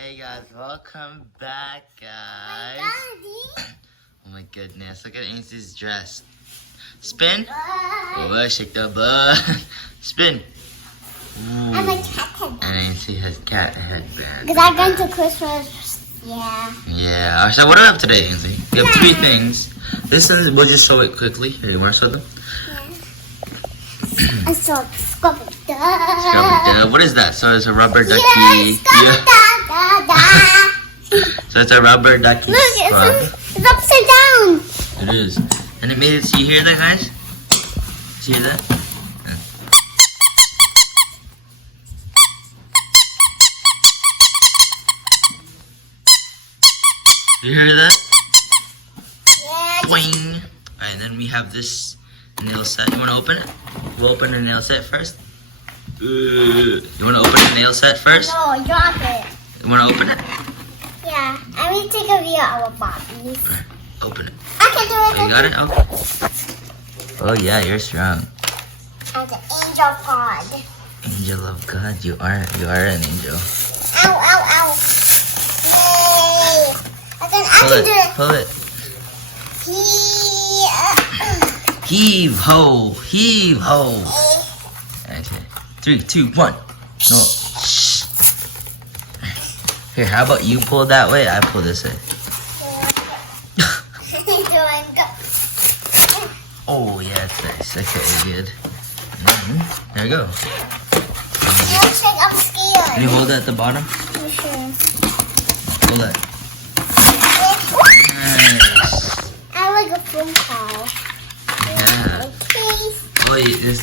Hey guys, welcome back, guys. Oh my goodness, look at Ainsley's dress. Spin. Oh, shake the butt. Spin. Ooh. I'm a cat headband. And Ainsley has cat headband. Because I'm going to Christmas. Yeah. Yeah. So what do we have today, Ainsley? We have three things. This is, we'll just show it quickly. Here, you want to show them? Yeah. So, scrubby What is that? So it's a rubber ducky. Yeah. So it's a rubber ducky scrub. It's upside down. It is. And it made it, see, you hear that, guys? See that? You hear that? Yeah. Boing. Alright, and then we have this nail set. You want to open it? We'll open the nail set first. You want to open the nail set first? No, drop it. You want to open it? Yeah. I will take a view of our bodies. Open it. I can do it. Oh, you got it? Okay. Oh yeah, you're strong. I'm the angel of God. Angel of God, you are an angel. Ow, ow, ow. Yay. I can do it. Pull it. Heave ho, heave ho. Okay. 3, 2, 1. No. Shh. Here, how about you pull that way? I pull this way. Oh yeah, it's nice. Okay, good. There we go. I'm scared. Can you hold it at the bottom? Sure. Hold it. Nice. I like a phone call. Yeah. Please. Oh,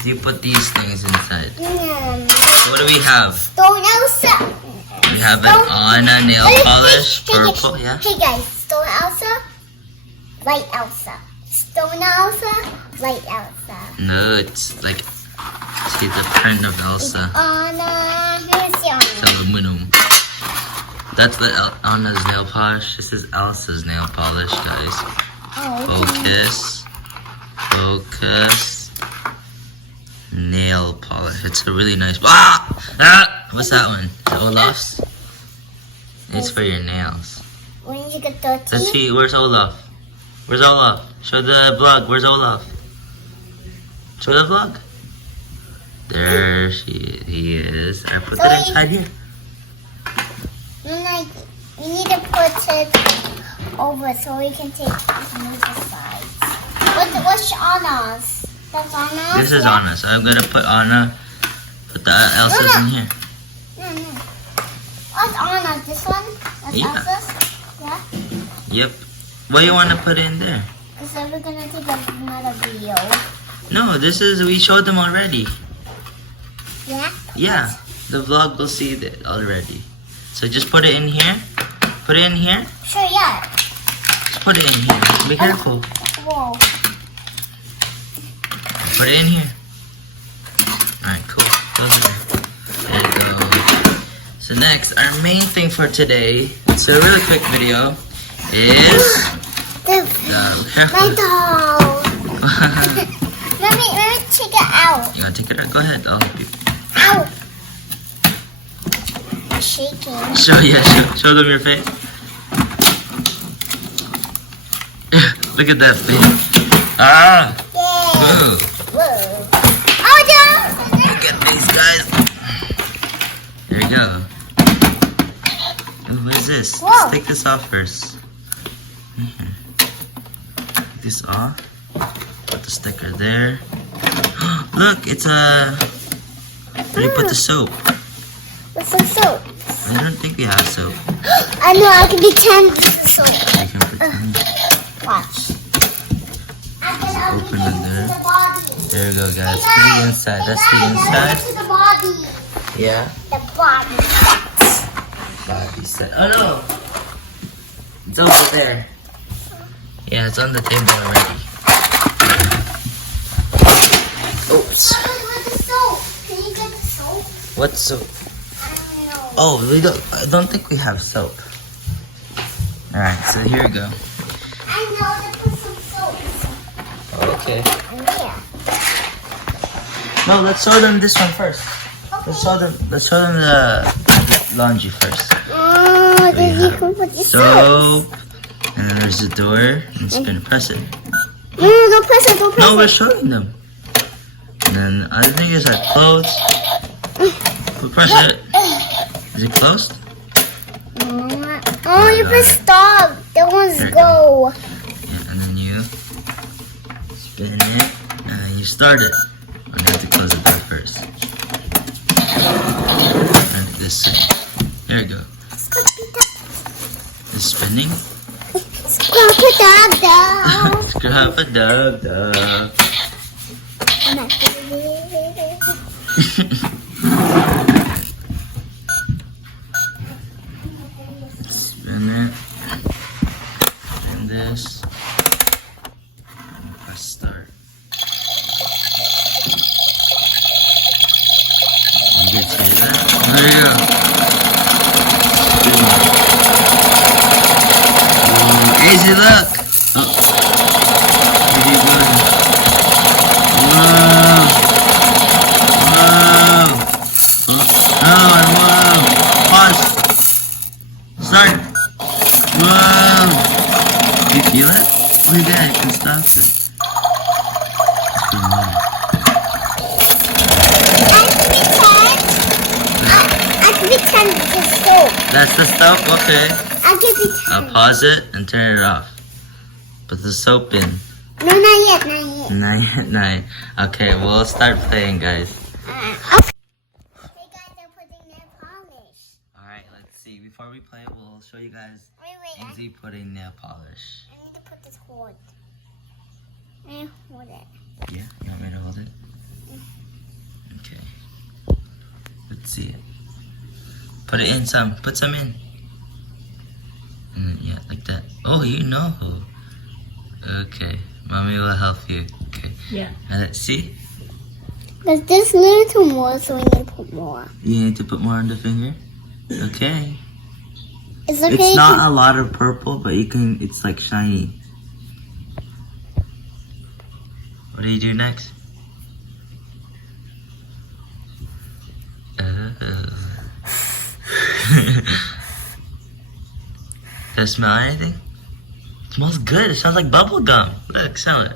you put these things inside. So What do we have? Stone Elsa. We have an Anna nail polish, purple, yeah. Hey guys, Stone Elsa, Light Elsa. Stone Elsa, Light Elsa. No, it's like, see the print of Elsa. Anna, here's the It's Anna. aluminum. That's the Anna's nail polish. This is Elsa's nail polish, guys. Focus. Focus. Nail polish. It's a really nice. What's that one? Is it Olaf's? It's for your nails. When you get dirty. Let's see. Where's Olaf? Where's Olaf? Show the vlog. Where's Olaf? Show the vlog. There he is. I put it inside here. You need to put it over so we can take the sides. What's Anna's? That's Anna's? This is Anna, so I'm gonna put Anna, put the Elsa's in here. No. What's Anna? This one? That's Yeah. Elsa's? Yeah? Yep. What do you want to put in there? Because then we're gonna take another video. No, this is, we showed them already. Yeah? Yeah, the vlog will see that already. So just put it in here. Put it in here. Sure, yeah. Just put it in here. Be careful. Whoa. Put it in here. Alright, cool. Go here. There you go. So next, our main thing for today, it's a really quick video, is... My careful. doll. let me take it out. You want to take it out? Go ahead. I'll help you. Ow. I'm shaking. Show them your face. Look at that face. Ah! Yay. Whoa. Whoa. Oh, no. Look at these guys. There you go. Ooh, what is this? Whoa. Let's take this off first. Here. Take this off. Put the sticker there. Look, it's a... Where do you put the soap? What's some soap? I don't think we have soap. I know, I can pretend soap. I can pretend. Watch. Open it there. The body. There we go, guys. Put the inside. That's the inside. To the body. Yeah. The body. Body set. Oh no! It's over there. Yeah, it's on the table already. Oops. Where's the soap? Can you get the soap? What soap? I don't know. Oh, I don't think we have soap. Alright, so here we go. I know to put some soap. Okay. In there. No, let's show them this one first. Let's show them the laundry first. Oh, We then you have can put the soap. soap. And then there's the door. And spin, press it. No, don't press it, don't press No, we're it. showing them. And then the other thing is our clothes. Press it. Is it closed? Oh, you press stop. That one's There you go. Yeah, and then you spin it. And then you start it. I'm going to have to close the door first. And this way. There you go. It's spinning. Scrap-a-dub-dub. Scrap-a-dub-dub. Spin it. Spin this. And press start. You get to hear that? There you go. Ooh, easy, look. Oh. Where are you going? Whoa. Whoa. Oh, whoa. Pause. Start. Whoa. Do you feel it? Look at that. It can stop it. I can pretend it's a stove. That's the stop? Okay. I can pretend. I'll pause it and turn it off. Put the soap in. No, not yet, not yet. 9. Okay, we'll start playing, guys. Hey guys, I'm putting nail polish. Alright, let's see. Before we play, we'll show you guys Wait, Ainsley putting nail polish. I need to put this hold. Hold it. Yeah, you want me to hold it? Okay. Let's see it. Put it in some. Put some in. Yeah, like that. Oh, you know. Okay. Mommy will help you. Okay. Yeah. Now let's see. There's this little more, so we need to put more. You need to put more on the finger? Okay. It's okay. It's not a lot of purple, but you can, it's like shiny. What do you do next? Does it smell anything? It smells good. It smells like bubble gum. Look, smell it.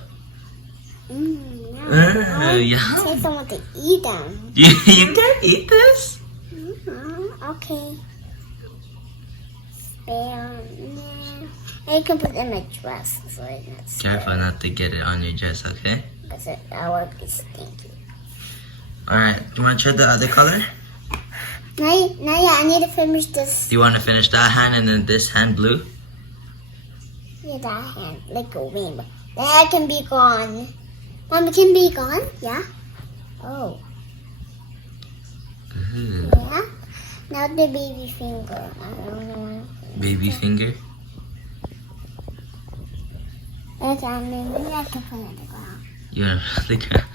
Yeah. Say someone to eat them. You can eat this? Okay. I can put it in my dress, so it's not Careful not to get it on your dress, okay? because I won't be stinky. Alright, do you want to try the other color? Now, yeah, I need to finish this. Do you want to finish that hand and then this hand blue? Yeah, that hand, like a wing. That can be gone. Mom, it can be gone? Yeah? Oh. Ooh. Yeah? Now the baby finger. I don't know. Baby finger? Okay, maybe I can put it on the ground. You want to the ground?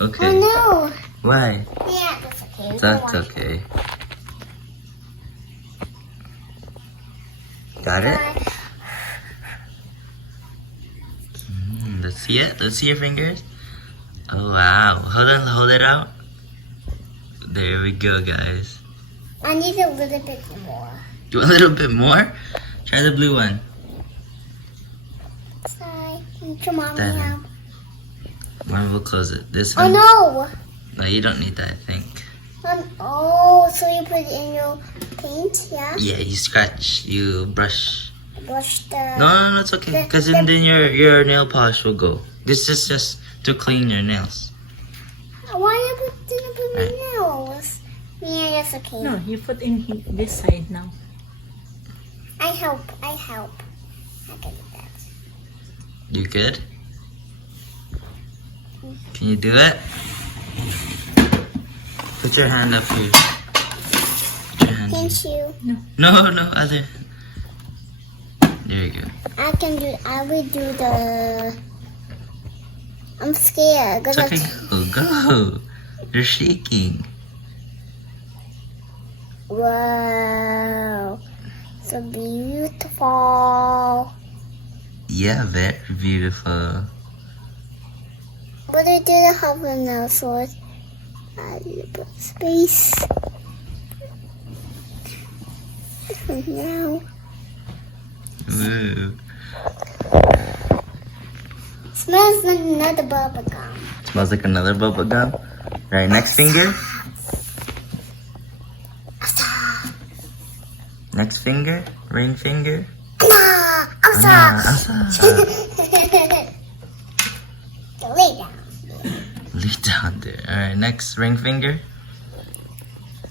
Okay. Oh Why? no! Yeah, that's okay. That's okay. Got it? Let's see it. Let's see your fingers. Oh wow. Hold it out. There we go, guys. I need a little bit more. Do a little bit more? Try the blue one. Sorry. Can your mommy That- help? Mom will close it. This Oh one? no! No, you don't need that, I think. Oh, so you put it in your paint, yeah? Yeah, you scratch, you brush. Brush the... No, it's okay. Because then your nail polish will go. This is just to clean your nails. Why didn't put my nails? Yeah, that's okay. No, you put in this side now. I help. I can do that. You good? Can you do it? Put your hand up here. Put your hand here. Thank you. No, other. There you go. I will do the... I'm scared. It's okay. Go. You're shaking. Wow. So beautiful. Yeah, very beautiful. But I didn't have enough, so it's a little space. Now. Ooh. Smells like another bubble gum. Smells like another bubble gum. Right, next finger. Next finger. Ring finger. Lay down. Lay down there. Alright, next ring finger.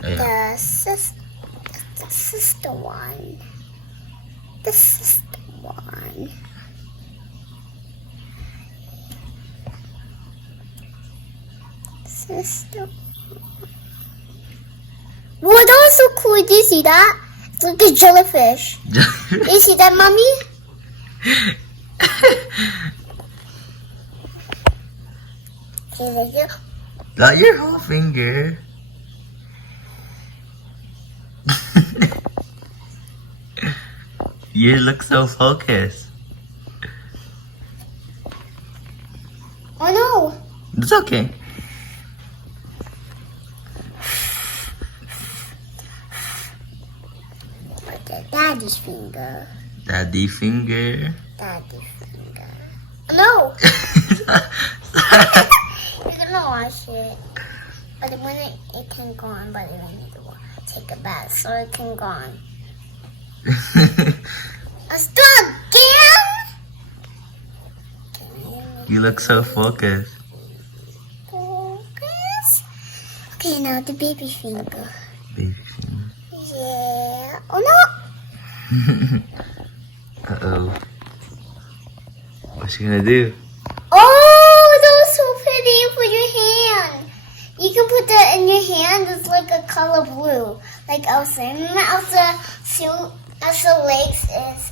Oh, yeah. The sister one. The sister one. Sister. Whoa, that was so cool. Do you see that? It's like a jellyfish. You see that, Mommy? Not your whole finger. You look so focused. Oh no! It's okay. Look at Daddy's finger. Daddy finger. Daddy finger. No! You're gonna wash it. But when it can go on, but we need to take a bath so it can go on. Stop again! You look so focused. Focus. Okay, now the baby finger. Baby finger. Yeah. Oh no! Uh-oh. What's she gonna do? Oh, that was so pretty for your hand. You can put that in your hand. It's like a color blue, like Elsa. Remember Elsa legs is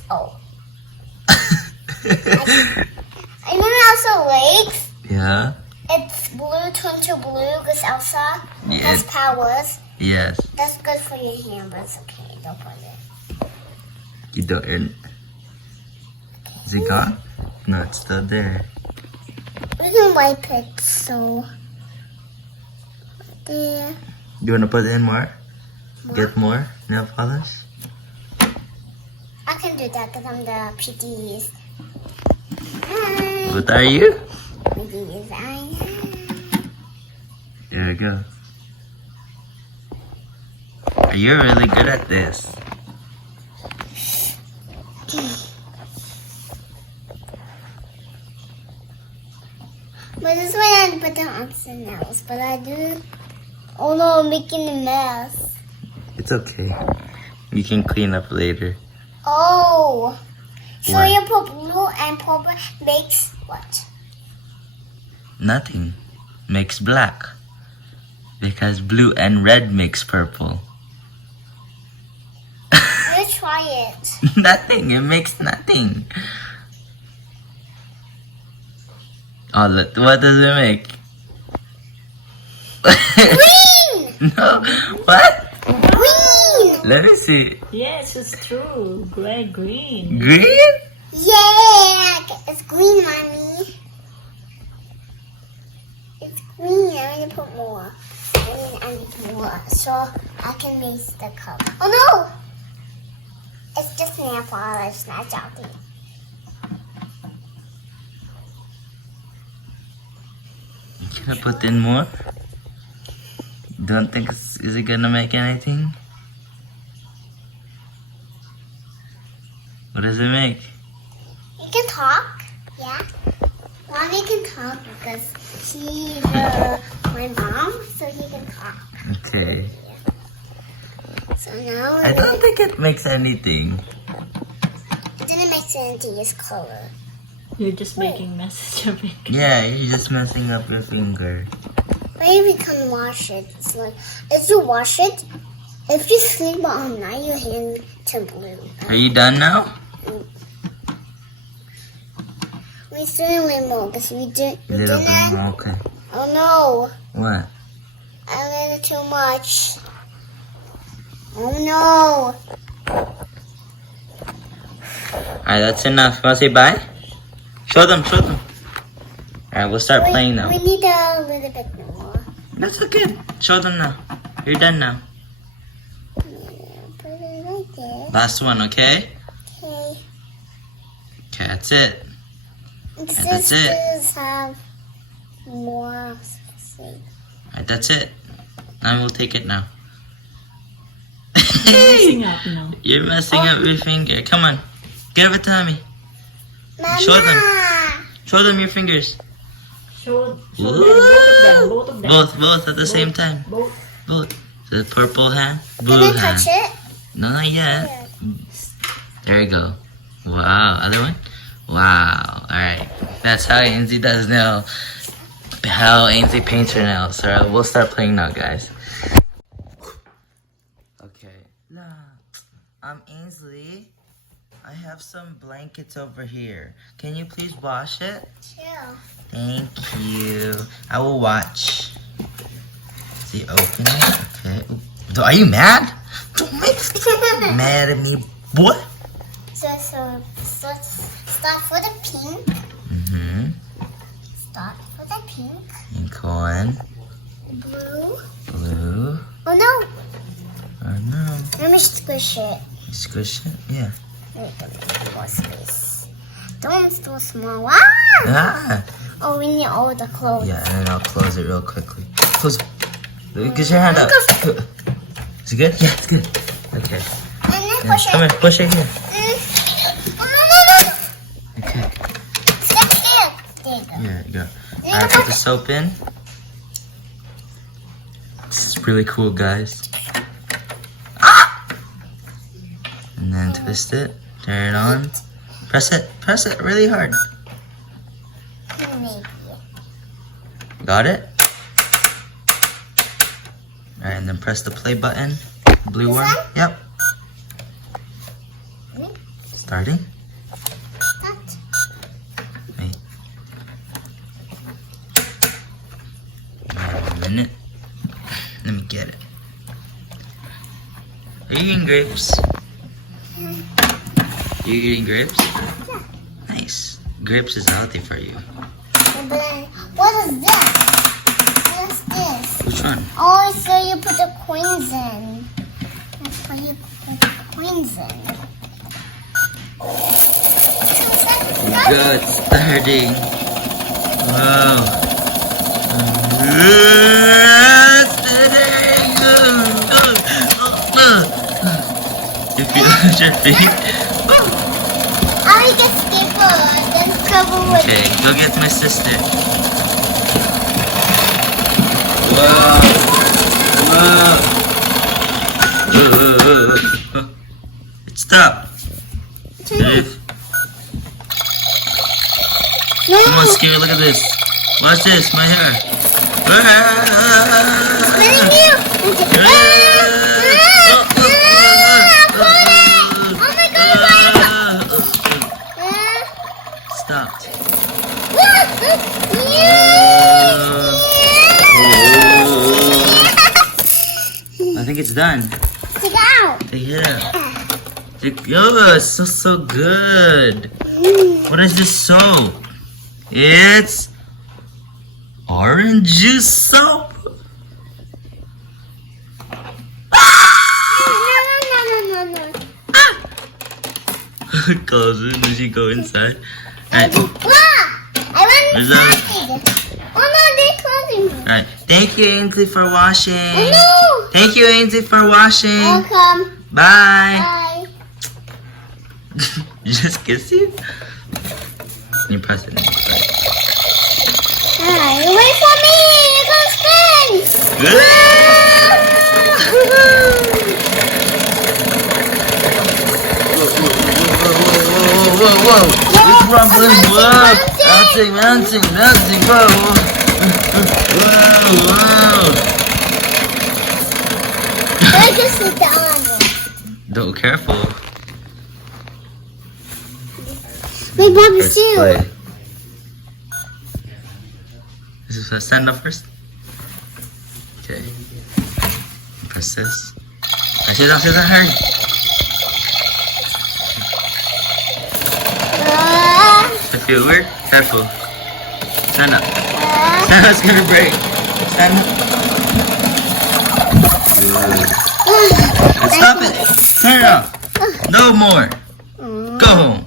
I remember Elsa legs. Yeah. It's blue turned to blue because Elsa Yeah. has powers. Yes. That's good for your hand, but it's okay. Don't put it. You don't. Is it gone? No, it's still there. We can wipe it. So there. You wanna put in more? Get more nail polish? I can do that because I'm the PTs. Hi. What are you? PTs. There we go. You're really good at this. But this way I put them on some nails. But I do. Oh no, I'm making a mess. It's okay. You can clean up later. Oh. So What? you put blue and purple makes what? Nothing. Makes black. Because blue and red makes purple. Let's try it. Nothing. It makes nothing. Oh, look. What does it make? Green! No. What? Green! Let me see. Yes, it's true. Gray, green. Green? Yeah! It's green, Mommy. It's green. I need to put more. I need more. So I can mix the color. Oh no! It's just nail polish, not chocolate. Can I put in more? Don't think is it gonna make anything? What does it make? You can talk, yeah. Mommy can talk because she's my mom, so he can talk. Okay. So now I don't think it makes anything. it didn't make sense to use color. You're just making mess of it. Yeah, you're just messing up your finger. Maybe we can wash it. It's like if you wash it, if you sleep all night, your hand turn blue. Are you done now? We still need more because we A little bit didn't. more, okay. Oh no! What? I did too much. Oh no! Alright, that's enough. Wanna say bye? Show them, show them. Alright, we'll start playing now. We need a little bit more. That's okay. Show them now. You're done now. Put it right like this. Last one, okay? Okay. Okay, that's it. It that's it. does have more. Alright, that's it. Now we'll take it now. Messing up now. You're messing up your finger. Come on. Give it to me. Mama. Show them. Show them your fingers. Show them, both of them. Both at the same time. Both. Both. The purple hand, Can blue I hand. touch it? No, not yet. There you go. Wow. Other one? Wow. Alright. That's how Ainsley does now. How Ainsley paints her nails. So we'll start playing now, guys. Okay. I'm Ainsley. I have some blankets over here. Can you please wash it? Sure. Thank you. I will watch. See, open it. Okay. Ooh. Are you mad? Don't make me mad at me, boy. So let's start for the pink. Mm-hmm. Start for the pink. Pink one. Blue. Blue. Oh no! Oh no. Let me squish it. You squish it? Yeah. Make a little more space. Don't so small. Ah! Ah! Oh, we need all the clothes. Yeah, and then I'll close it real quickly. Close. Get your hand up. Is it good? Yeah, it's good. Okay. And then Yeah, push come it. here. Push it here. Oh, no. Okay. Step here. There you go. Yeah, you go. Alright, put the soap in. This is really cool, guys. And then twist it. Turn it on. Press it. Press it really hard. Maybe. Got it? Alright, and then press the play button. Blue This one. one? Yep. Hmm? Starting. That. Wait. Wait a minute. Let me get it. Are you eating grapes? You eating grapes? Yeah. Nice. Grapes is healthy for you. And then, what is this? What's this? Which one? Oh, so you put the coins in. That's why you put the coins in. Good starting. Wow. You feel your feet? I get skateboard, then cover with Okay, go get my sister. Whoa. Whoa. It stopped. Come on, Scary, look at this. Watch this, my hair. Letting you. Oh my god, Stopped. I think it's done. Take it out. Take it out. Oh, it's so good. What is this soap? It's orange juice soap. No. Close it as you go inside. Alright, I Where's want that? plastic. Oh no, they're closing. alright. Thank you, Ainsley, for washing. Oh Thank you, Ainsley, for washing. no. Welcome. Bye. Bye. You just kiss you? You press it. Hi, wait for me. Here comes friends. Whoa. It's rumbling. Whoa. Bouncing. Whoa. I just sit down. Don't careful. My Bobby Press too. play. Is this stand up first? Okay. Press this. Sit down, hurry. If you weird, careful. Stand up. Stand up's gonna break. Stand up. Good. And stop it. Turn it off. No more. Go home.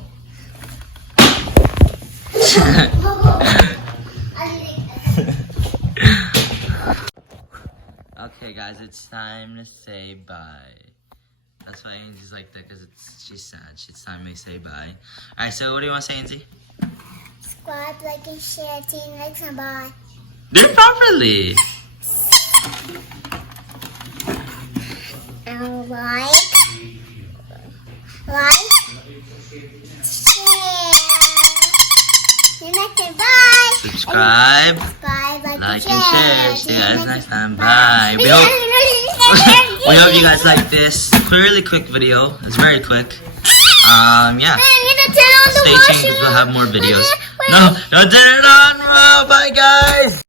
Okay, guys, it's time to say bye. That's why Angie's like that, because she's sad. It's time to say bye. Alright, so what do you want to say, Angie? Subscribe, like, and share. See you next time. Bye. Do it properly. And like, share. See you next time. Bye. Subscribe, Subscribe, like, and share. See you guys next time. Bye. We Bye. hope you guys like this really quick video. It's very quick. Yeah. Stay tuned because we'll have more videos. No, don't turn it on. Bye, guys.